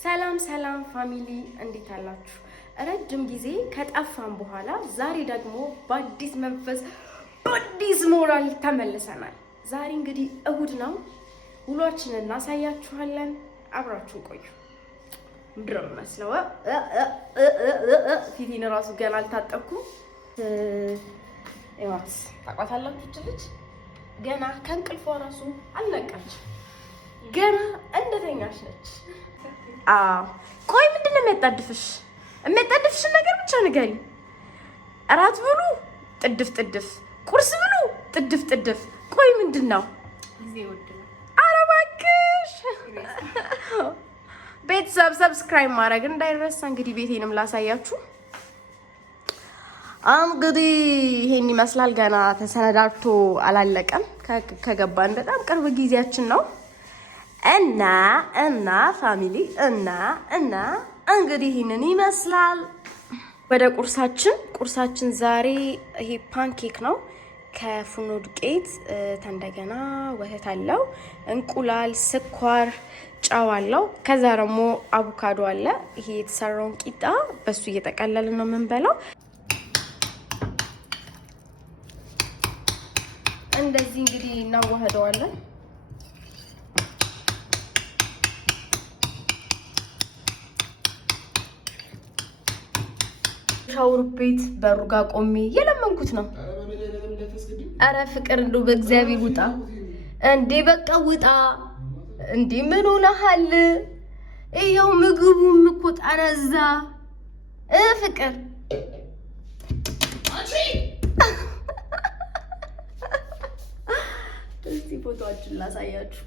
ሰላም ሰላም ፋሚሊ እንዴት አላችሁ? ረጅም ጊዜ ከጠፋን በኋላ ዛሬ ደግሞ በአዲስ መንፈስ በአዲስ ሞራል ተመልሰናል። ዛሬ እንግዲህ እሁድ ነው። ውሏችንን እናሳያችኋለን። አብራችሁን ቆዩ። ምድር መስለው ፊቴን ራሱ ገና አልታጠብኩም። እዋስ ታቋታላችሁ ልጅ ገና ከእንቅልፏ ራሱ አልነቃች። ገና እንደተኛች ነች። ቆይ ምንድነው የሚያጣድፍሽ? የሚያጣድፍሽን ነገር ብቻ ንገሪ። እራት ብሉ ጥድፍ ጥድፍ፣ ቁርስ ብሉ ጥድፍ ጥድፍ። ቆይ ምንድነው? ኧረ እባክሽ ቤተሰብ ሰብስክራይብ ማድረግ እንዳይረሳ። እንግዲህ ቤቴንም ላሳያችሁ። እንግዲህ ይሄን ይመስላል። ገና ተሰነዳድቶ አላለቀም። ከገባን በጣም ቅርብ ጊዜያችን ነው። እና ፋሚሊ እና እንግዲህ ይሄንን ይመስላል። ወደ ቁርሳችን ዛሬ ይሄ ፓንኬክ ነው ከፉርኖ ዱቄት እንደገና ወተት አለው፣ እንቁላል፣ ስኳር፣ ጨው አለው። ከዛ ደግሞ አቮካዶ አለ። ይሄ የተሰራውን ቂጣ በሱ እየጠቀለልን ነው የምንበላው። እንደዚህ እንግዲህ እናዋህደዋለን። ሻወር ቤት በሩ ጋር ቆሜ እየለመንኩት ነው። አረ ፍቅር እንደው በእግዚአብሔር ውጣ እንዴ! በቃ ውጣ እንዴ! ምን ሆነሃል? ይኸው ምግቡም እኮ ጠነዛ። ፍቅር እዚህ ፎቶአችን ላሳያችሁ።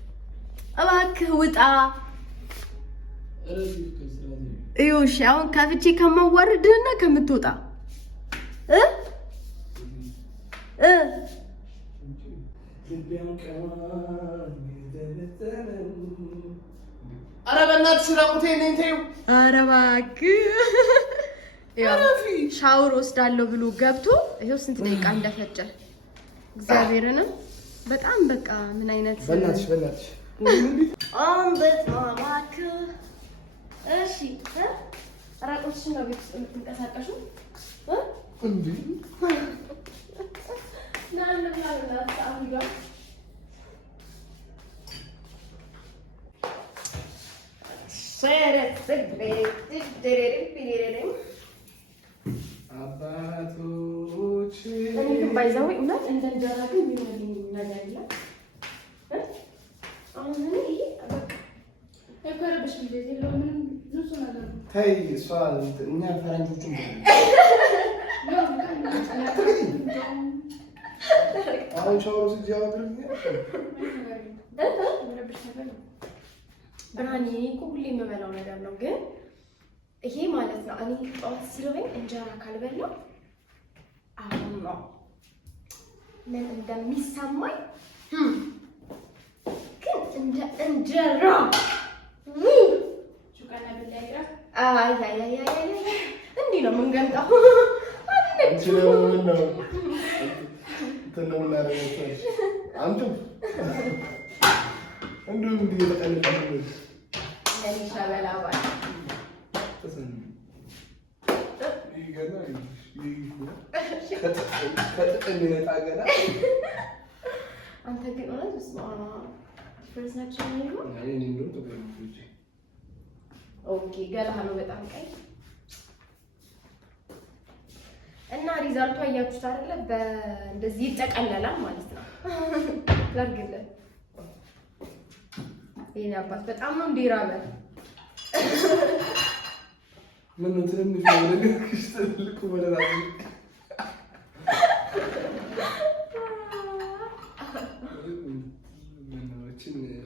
እባክህ ውጣ። እሺ አሁን ከፍቼ ከማዋርድህና ከምትወጣ ኧረ በእናትሽ ራቁቴን ነኝ ተይው። ኧረ እባክህ ሻወር ወስዳለሁ ብሎ ገብቶ ይኸው ስንት ደቂቃ እንደፈጨ እግዚአብሔርንም በጣም በቃ ምን አይነት በእናትሽ አንበት ማማክ። እሺ ራቆትሽ ነው ቤት ውስጥ የምትንቀሳቀሹ እንዴ? አባቶች እኔ ግን ባይዛው እውነት እንደ እንጀራ ግን የሚሆን ነገር የለም። አሁን ይሄ በቃ የከረበሽ ጊዜ ለምን ንጹህ ነገር ነው። ተይ እሷ እኛ ፈረንጆቹ አሁን ሻወር ውስጥ ብርሃኔ እኔ እኮ ሁሌ የምበላው ነገር ነው፣ ግን ይሄ ማለት ነው እኔ ጠዋት ሲርበኝ እንጀራ ካልበላው አሁን ነው ምን እንደሚሰማኝ ግን እንደ እንጀራ ሹካና በላይራ አይ እንዲህ ነው የምንገምጠው። አንቺ ለምን ነው ተለውና ረጋግተሽ አንቺ እንደውም እንዲህ የተቀለቀለች ለሊሻ በላባ ይገና ከጥቅም ይነጣ ገና አንተ ግን እውነት ስማ ፍሬስናችን ነው። እኔ እንደው ተቀበልኩኝ። ኦኬ ገላህ ነው በጣም ቀይ እና ሪዛልቱ አያችሁት አይደለ? በእንደዚህ ይጠቀለላል ማለት ነው። ላርግልህ ይሄን አባት በጣም ነው እንዲራበ ምን ነው ትንሽ ነው ለልክሽ ትልቁ ወለላጅ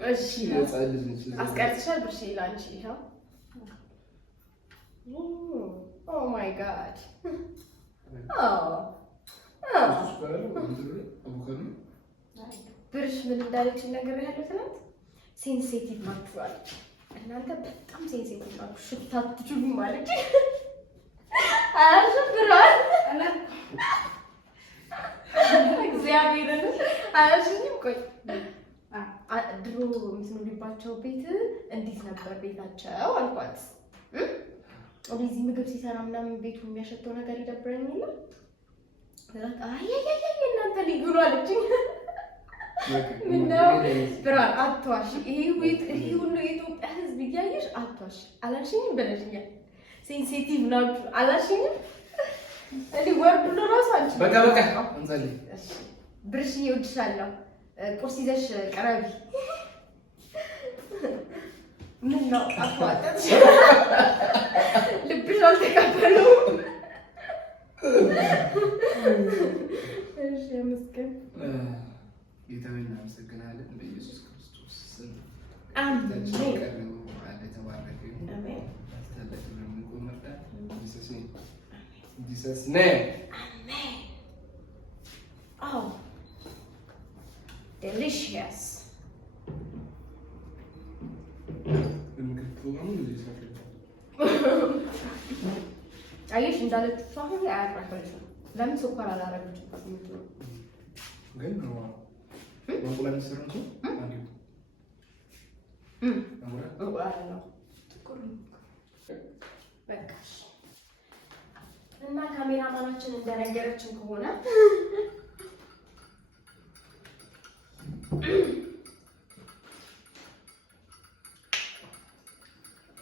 እሺ አስቀርጥሻል ብርሽ ላንቺ ይሄው ኦ ማይ ጋድ ብርሽ ምን እንዳለች ነገር ያለው ትናንት ሴንሲቲቭ ናችሁ አለች። እናንተ በጣም ሴንሲቲቭ ናችሁ፣ ሽታ አትችሉም ማለት አያሽብራል እግዚአብሔርን አያሽኝም። ቆይ ድሮ ድሮ የምትኖሪባቸው ቤት እንዴት ነበር ቤታቸው አልኳት። እዚህ ምግብ ሲሰራ ምናምን ቤቱ የሚያሸተው ነገር ይደብረኝ የለም። አይ እናንተ ልዩ ነው አለችኝ። ምነው ብርሃን አትዋሽ፣ ይሄ ሁሉ የኢትዮጵያ ሕዝብ እያየሽ አትዋሽ አላልሽኝም ብለሽኛል። ሴንሲቲቭ ናችሁ አላልሽኝም? እኔ ወርዱ ለራሱ አንቺ በቃ እንጸልይ። ብርሽ ይወድሻለሁ። ቁርስ ይዘሽ ቀረቢ። ምን ነው አቋጣጥ ልብሽ አልተቀበለውም። እሺ መስገን ጌታዬ እናመሰግናለን በኢየሱስ ክርስቶስ ስም። አሜን። Jesus name. Amen. Oh, delicious. አየሽ እንዳለች አሁን ላይ አያቅራበልሽም። ለምን ስኳር አላረገችም? ግን ነው ወንቁላ ሚስጥር ነው በቃሽ። እና ካሜራማናችን እንደነገረችን ከሆነ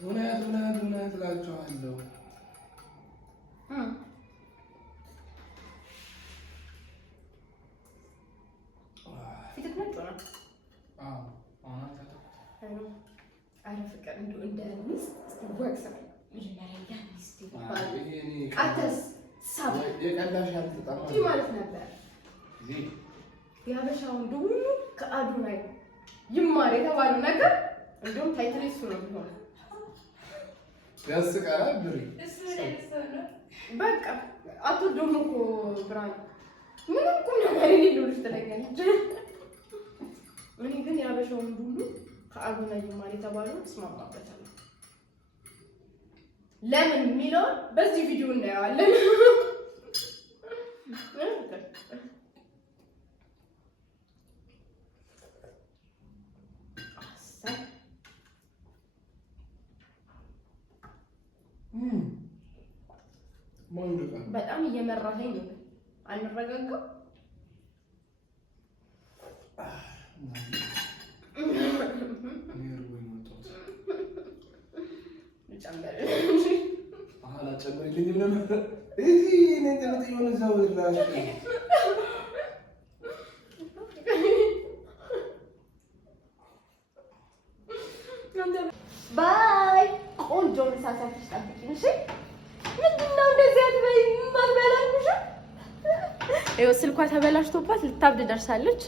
እውነት እላቸዋለሁ። ፊትህ ነጭ ሆነ። አረ ፍቅር እንደው እንደ ሚስት ወቅስ ማለት ነበር። የሀበሻ ወንድ ሁሉ ከአዶናይ ይማር የተባለው ነገር እንዲሁም ታይትል እሱ ነው የሚሆነው። ያስቃል ብሪ በቃ አትወደውም እኮ ብርሃን ምንም ቁም ነገር የሌለው ልጅ ትለኛለች። እኔ ግን የሀበሻ ወንድ ሁሉ ከአዶናይ ይማር የተባለው እስማማበታለሁ። ለምን የሚለውን በዚህ ቪዲዮ እናየዋለን። በጣም እየመራኸኝ ነው። አንረጋጋም። ጨምሪልኝ ነበር እዚህ ነጥብ የሆነ እዛው ይላል። ባይ ቆንጆ ምሳሳትሽ ጠብቂኝ እሺ። ምንድነው እንደዚህ አትበይ? ማልበላልሽ ይኸው ስልኳ ተበላሽቶባት ልታብድ ደርሳለች።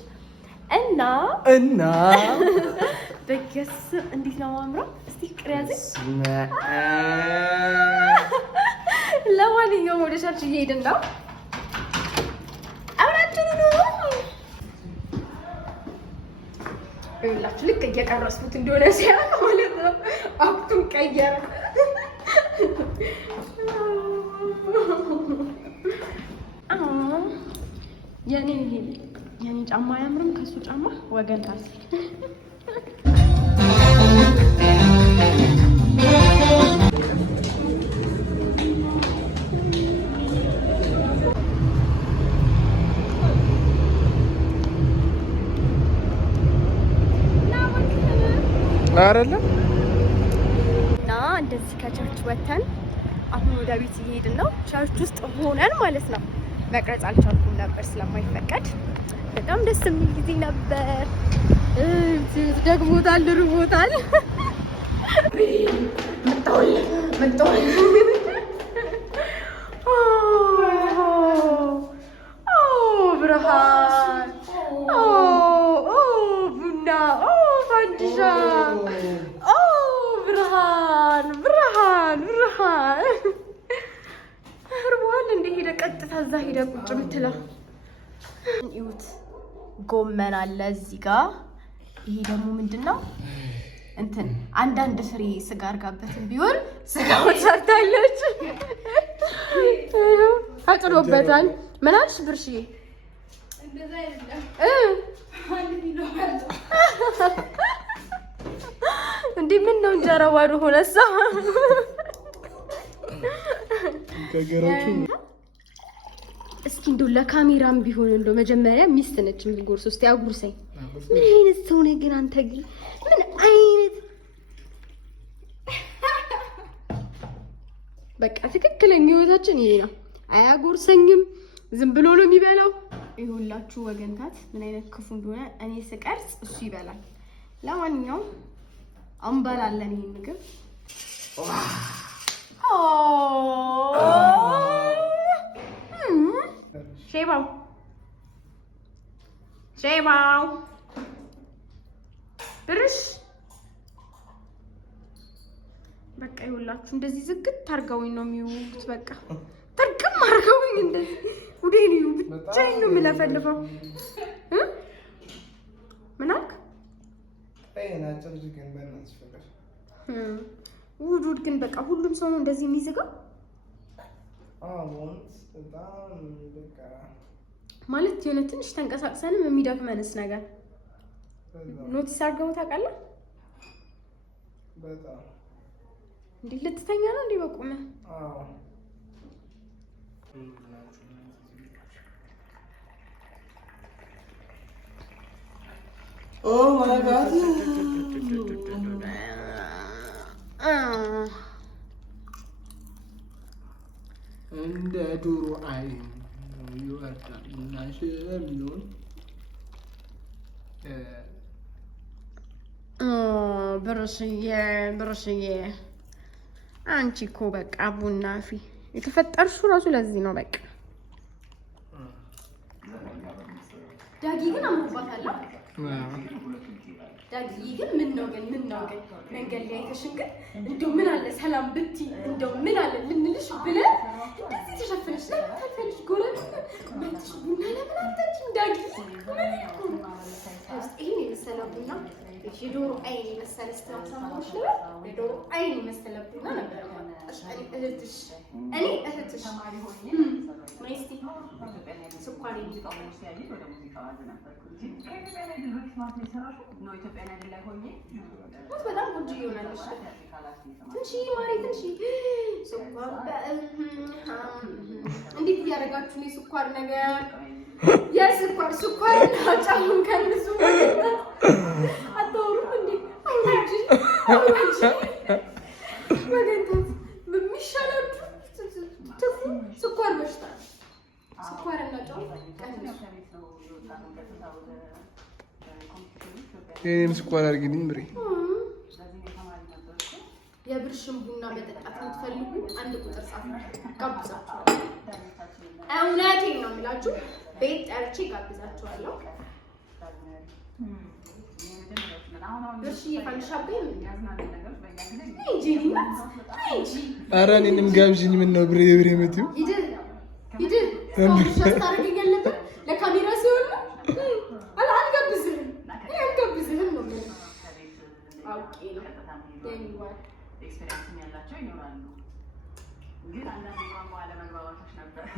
እና በገስ እንዴት ነው ማምራው? እስቲ ቅሪያዚ ለማንኛውም ወደ ቸርች እየሄድን ነው። አብራችሁ ነው ይላችሁ። ልክ እየቀረስኩት እንደሆነ ሲያውቅ ማለት ነው አክቱን ቀየረ። የኔ ጫማ አያምርም ከሱ ጫማ ወገን ታስ አይደለም እና እንደዚህ ከቸርች ወተን አሁን ወደ ቤት እየሄድን ነው። ቸርች ውስጥ ሆነን ማለት ነው። መቅረጽ አልቻልኩም ነበር ስለማይፈቀድ። በጣም ደስ የሚል ጊዜ ነበር። ደግሞታል፣ ርቦታል። መጣሁ ብርሃን ቡና ፋንዲሻ ብርሃን እርቦሃል እንደ ሄደ ቀጥታ እዛ ሄደ ቁጭ የምትለው ይሁት ጎመን አለ እዚህ ጋር። ይሄ ደግሞ ምንድነው እንትን አንዳንድ ፍሬ ስጋ አርጋበትን ቢሆን ስጋውን ሰርታለች። አጥሮበታል። ምን አልሽ ብርሽዬ? እንደዛ አይደለም እንዴ ምን ነው እንጀራ ባዶ ሆነሳ? እስኪ እንደው ለካሜራም ቢሆን እንደው መጀመሪያ ሚስት ነች የምትጎርስ። እስቲ አጉርሰኝ። ምን አይነት ሰው ነህ ግን አንተ? ግን ምን አይነት በቃ ትክክለኛ ህይወታችን ይሄ ነው። አያጎርሰኝም፣ ዝም ብሎ ነው የሚበላው። ይሁላችሁ ወገንታት ምን አይነት ክፉ እንደሆነ እኔ ስቀርጽ እሱ ይበላል። ለማንኛውም እንበላለን ይሄን ምግብ። ሼባው ብርሽ በቃ ይኸውላችሁ እንደዚህ ዝግት አድርገውኝ ነው የሚውሉት። በቃ ጥርቅም አድርገውኝ እንደዚህ ውዴን እዩ ብቻዬን ነው የምለፈልፈው። ምን አልክ? ውዱድ ግን በቃ ሁሉም ሰው ነው እንደዚህ የሚዝጋው ማለት የሆነ ትንሽ ተንቀሳቅሰንም የሚደክመንስ ነገር ኖቲስ አድርገው ታውቃለህ? በጣም እንዴ ልትተኛ ነው እንዴ በቁመህ? ኦ ማይ ጋድ እንደ ዶሮ አይን ይወርዳል እና ስለሚሆን ብርሽዬ አንቺ እኮ በቃ ቡና ፊ የተፈጠርሽው ራሱ ለዚህ ነው። በቃ ዳጊ ግን አምሮባታል። ዳጊ ግን ምን ነው ግን መንገድ ላይ አይተሽን ግን እንደው ምን አለ ሰላም ብቲ እንደው ምን አለ ልንልሽ ብለን እንደዚህ ተሸፍነሽ ለታፈልሽ ጎረቤት መጥሽ ቡና ለምን አጣችኝ? ዳጊ ይሄን የመሰለ ቡና የዶሮ አይን የመሰለ ስትራክቸርሽ ነው። የዶሮ አይን የመሰለ ቡና ነበር እኔ እህትሽ ተማሪ ሆኜ ማይስቲ ስኳር ይልጣው ነው ሲያይ ወደ ሙዚቃው አዘነበርኩ እንጂ ከኢትዮጵያ ላይ ድርጅት ማለት ይሰራሽ ነው። ኢትዮጵያ ላይ ሆኜ በጣም ቆንጆ ይሆናልሽ። ትንሽ ማሪ ትንሽ ስኳር እንዴት እያደረጋችሁ ነው? ስኳር ነገር ስኳር አጫውን ከንሱ አታወሩም እንዴ? አውራጂ ወገንታት በሚሻላችሁ ትፉ ስኳር በሽታ ስኳር እና ጨው የኔን ስኳር አድርጊልኝ ብሬ። የብርሽን ቡና መጠጣት የምትፈልጉ አንድ ቁጥር ጻፉ፣ ጋብዛችኋለሁ። እውነቴን ነው የምላችሁ፣ ቤት ጠርቼ ጋብዛችኋለሁ። ብርሽ ይፈልሻብኝ ኧረ እኔንም ጋብዥኝ። ምን ነው ብሬ የምትይው? ሂድ ብርሽ አስታርገኝ አለበት ለካሜራ ሲሆን አልጋብዝህም ነው አውቄ ነው።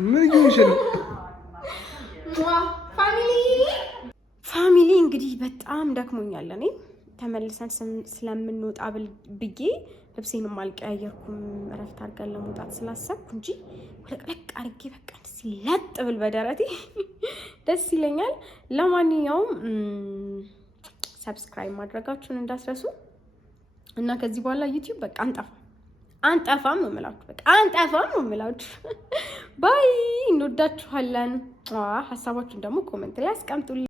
ምን ይሁንሽ ነው ፋሚሊ እንግዲህ በጣም ደክሞኛል። እኔ ተመልሰን ስለምንወጣ ብዬ ልብሴንም አልቀያየርኩም እረፍት አድርገን ለመውጣት ስላሰብኩ እንጂ ወለቅለቅ አድርጌ በቃ እንደዚህ ለጥ ብል በደረቴ ደስ ይለኛል። ለማንኛውም ሰብስክራይብ ማድረጋችሁን እንዳትረሱ እና ከዚህ በኋላ ዩቲዩብ በቃ አንጠፋም ነው የምላችሁ። በቃ አንጠፋም ነው የምላችሁ። ባይ እንወዳችኋለን። ሀሳባችሁን ደግሞ ኮሜንት ላይ አስቀምጡልኝ።